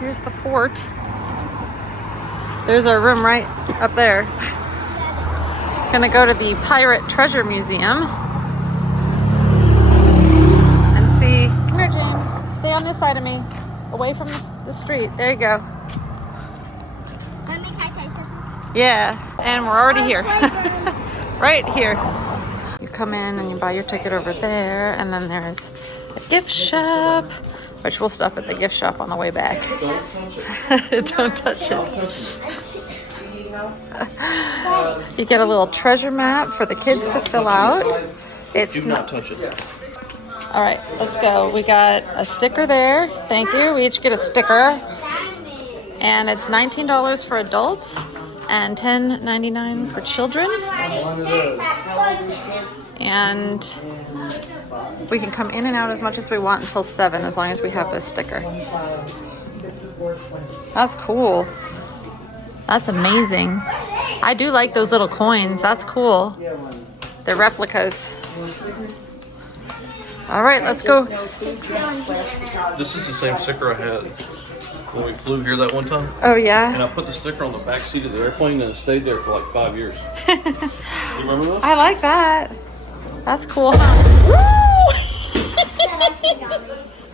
Here's the fort. There's our room right up there. Gonna go to the Pirate Treasure Museum and see. Come here, James. Stay on this side of me, away from the street. There you go. Let me catch ice. Yeah, and we're already here. Right here. You come in and you buy your ticket over there, and then there's a gift shop, which we'll stop at the gift shop on the way back. Don't touch it. You get a little treasure map for the kids to fill out. It's Do not touch it. All right, let's go. We got a sticker there. Thank you. We each get a sticker. And it's $19 for adults and $10.99 for children. And we can come in and out as much as we want until 7 as long as we have this sticker. That's cool. That's amazing. I do like those little coins. That's cool. They're replicas. All right, let's go. This is the same sticker I had when we flew here that one time. Oh, yeah? And I put the sticker on the back seat of the airplane and it stayed there for like 5 years. You remember that? I like that. That's cool, huh?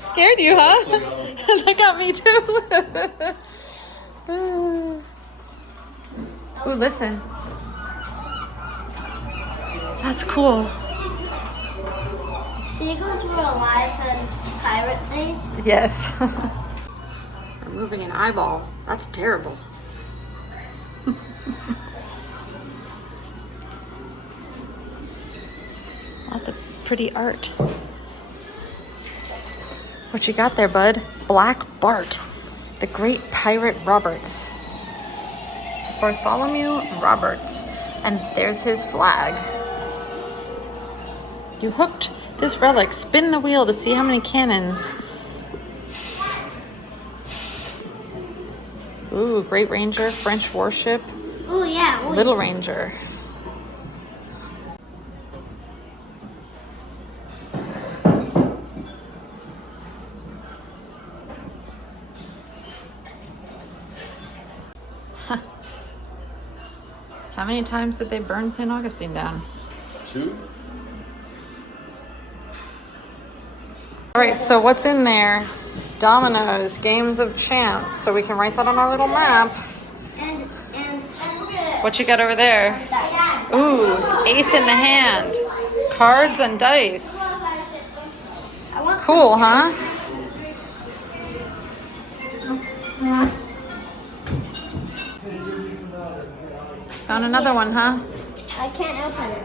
Scared you, huh? That got me too. Ooh, listen. That's cool. Seagulls were alive in pirate days. Yes. Removing an eyeball. That's terrible. Lots of pretty art. What you got there, bud? Black Bart, the Great Pirate Roberts. Bartholomew Roberts. And there's his flag. You hooked this relic. Spin the wheel to see how many cannons. Ooh, Great Ranger, French warship. Oh yeah. Little Ranger. Huh. How many times did they burn St. Augustine down? 2. All right, so what's in there? Dominoes, games of chance. So we can write that on our little map. And What you got over there? Ooh, ace in the hand. Cards and dice. I want Cool, huh? Found another one, huh? I can't open it.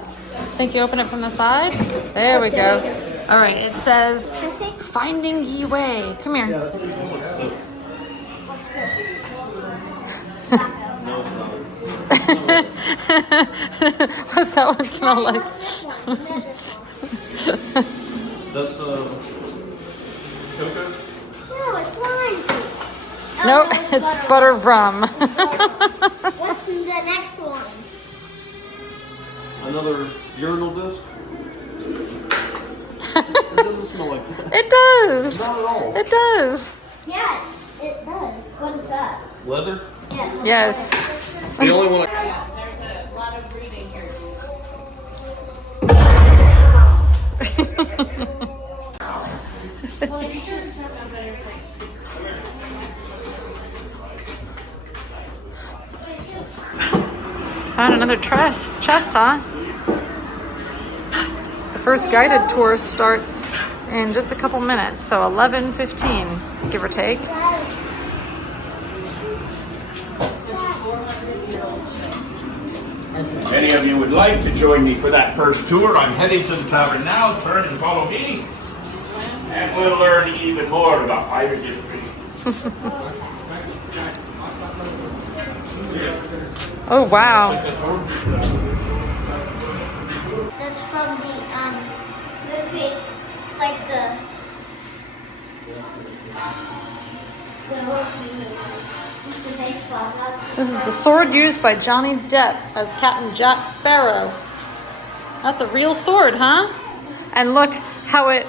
Think you open it from the side? There we go. All right, it says, Can I see? Finding Ye Way. Come here. What's that one smell like? That's cocoa? No, it's slime. Nope, Oh, it's butter rum. What's in the next one? Another urinal disc? It doesn't smell like that. It does. Not at all. It does. Yeah, it does. What is that? Leather? Yes. Yes. The only one I... There's a lot of breathing here. Found another chest, huh? The first guided tour starts in just a couple minutes, so 11:15, give or take. If any of you would like to join me for that first tour, I'm heading to the tavern now. Turn and follow me, and we'll learn even more about pirate history. Oh, wow. That's from the movie, like the The baseball. This is the sword used by Johnny Depp as Captain Jack Sparrow. That's a real sword, huh? And look how it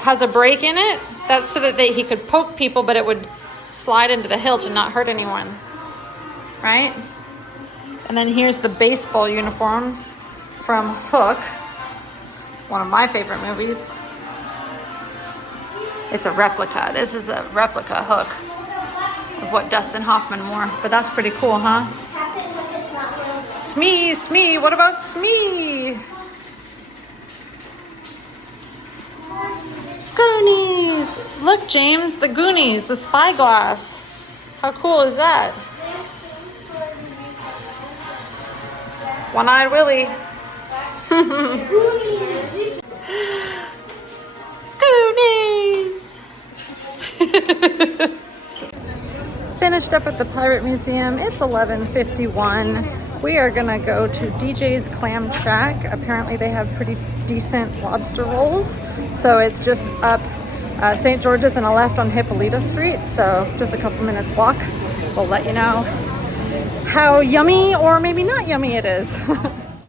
has a break in it. That's so that he could poke people, but it would slide into the hilt and not hurt anyone. Right? And then here's the baseball uniforms from Hook, one of my favorite movies. It's a replica. This is a replica Hook of what Dustin Hoffman wore. But that's pretty cool, huh? Captain Hook is not real. Smee. What about Smee? Goonies. Look, James, the Goonies, the spyglass. How cool is that? One-eyed Willie. Goonies. Finished up at the Pirate Museum. It's 11:51. We are gonna go to DJ's Clam Shack. Apparently they have pretty decent lobster rolls. So it's just up St. George's and a left on Hippolyta Street. So just a couple minutes walk. We'll let you know how yummy or maybe not yummy it is.